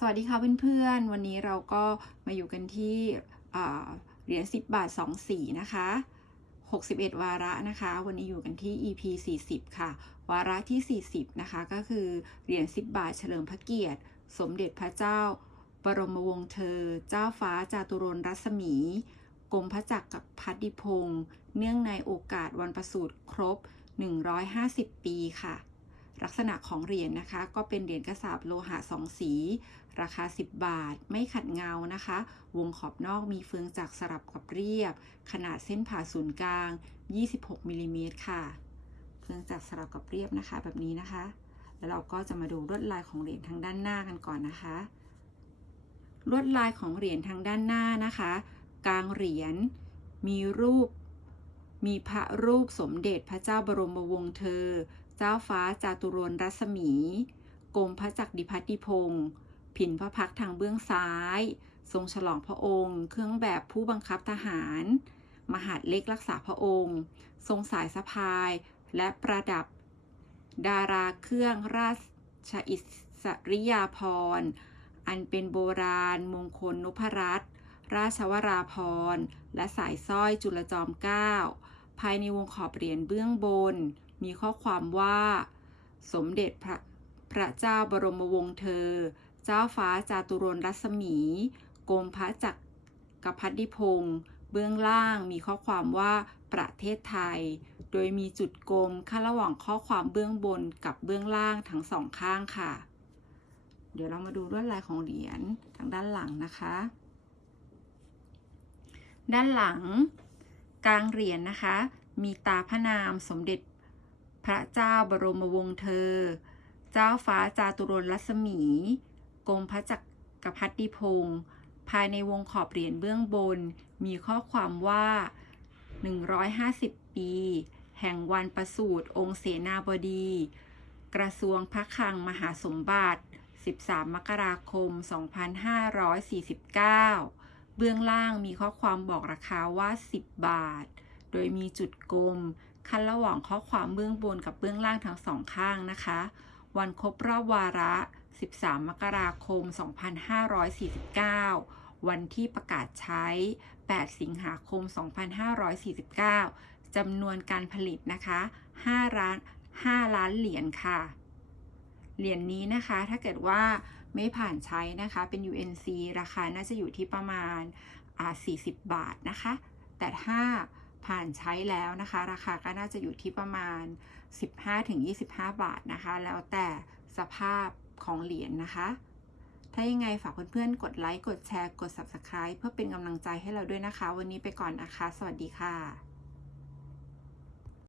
สวัสดีค่ะเพื่อนๆ วันนี้เราก็มาอยู่กันที่เหรียญ10 บาท 2 สีนะคะ 61 วาระนะคะ วันนี้อยู่กันที่ EP 40 ค่ะ วาระที่ 40 นะคะ ก็คือเหรียญ10 บาทเฉลิมพระเกียรติ สมเด็จพระเจ้า บรมวงศ์เธอ เจ้าฟ้าจาตุรนรัศมี กรมพระจักรพรรดิพงศ์เนื่องในโอกาสวันประสูติครบ 150 ปีค่ะ ลักษณะของเหรียญนะคะ ก็เป็นเหรียญกระสาบโลหะสองสี ราคา 10 บาท ไม่ขัดเงานะคะ วงขอบนอกมีเฟืองจักสลับกับเรียบ ขนาดเส้นผ่าศูนย์กลาง 26มิลลิเมตรค่ะ เฟืองจักสลับกับเรียบนะคะ แบบนี้นะคะ แล้วเราก็จะมาดูลวดลายของเหรียญทางด้านหน้ากันก่อนนะคะ ลวดลายของเหรียญทางด้านหน้านะคะ กลางเหรียญมีรูปมีพระรูปสมเด็จพระเจ้าบรมวงศ์เธอ เจ้าฟ้าจาตุรนรัศมี กรมพระจักรดิพัติพงศ์ผินพระพักทางเบื้องซ้าย ทรงฉลองพระองค์ เครื่องแบบผู้บังคับทหาร มหาดเล็กรักษาพระองค์ ทรงสายสะพายและประดับ ดาราเครื่องราชอิสริยาภรณ์อันเป็นโบราณ มงคลนพรัตน์ราชวราภรณ์และสายสร้อยจุลจอมเกล้าภายในวงขอบเหรียญเบื้องบน มีข้อความว่า สมเด็จพระพระเจ้าบรมวงศ์เธอ เจ้าฟ้าจาตุรนรัศมี กรมพระจักรพรรดิพงศ์เบื้องล่างมีข้อความว่าประเทศไทย โดยมีจุดกลมขั้นระหว่างข้อความเบื้องบนกับเบื้องล่างทั้งสองข้างค่ะ เดี๋ยวเรามาดูลวดลายของเหรียญทางด้านหลังนะคะ ด้านหลังกลางเหรียญนะคะ มีตาพระนามสมเด็จ ระเจ้าบรมวงศ์เธอ เจ้าฟ้าจาตุรนรัศมี กรมพระจักรพรรดิพงศ์ภายในวงขอบเหรียญเบื้องบน มีข้อความว่า 150 ปี แห่งวันประสูติองค์เสนาบดี กระทรวงพระคลังมหาสมบัติ 13 มกราคม 2549 เบื้องล่างมีข้อความบอกราคาว่า 10 บาท โดยมีจุดกลม ขั้นระหว่างข้อความเบื้องบนกับเบื้องล่างทั้งสองข้างนะคะ วันครบรอบวาระ 13 มกราคม 2549 วันที่ประกาศใช้ 8 สิงหาคม 2549 จำนวนการผลิตนะคะ 5 ล้าน 5 ล้านเหรียญค่ะ เหรียญนนี้นะคะ ถ้าเกิดว่าไม่ผ่านใช้นะคะ เป็น UNC ราคาน่าจะอยู่ที่ประมาณ 40 บาทนะคะ แต่ถ้า ผ่านใช้แล้วนะคะ ราคาก็น่าจะอยู่ที่ประมาณ 15-25 บาทนะคะ แล้วแต่สภาพของเหรียญนะคะ ถ้ายังไงฝากเพื่อนๆ กดไลค์ กดแชร์ กด Subscribe เพื่อเป็นกำลังใจให้เราด้วยนะคะ วันนี้ไปก่อนนะคะ สวัสดีค่ะ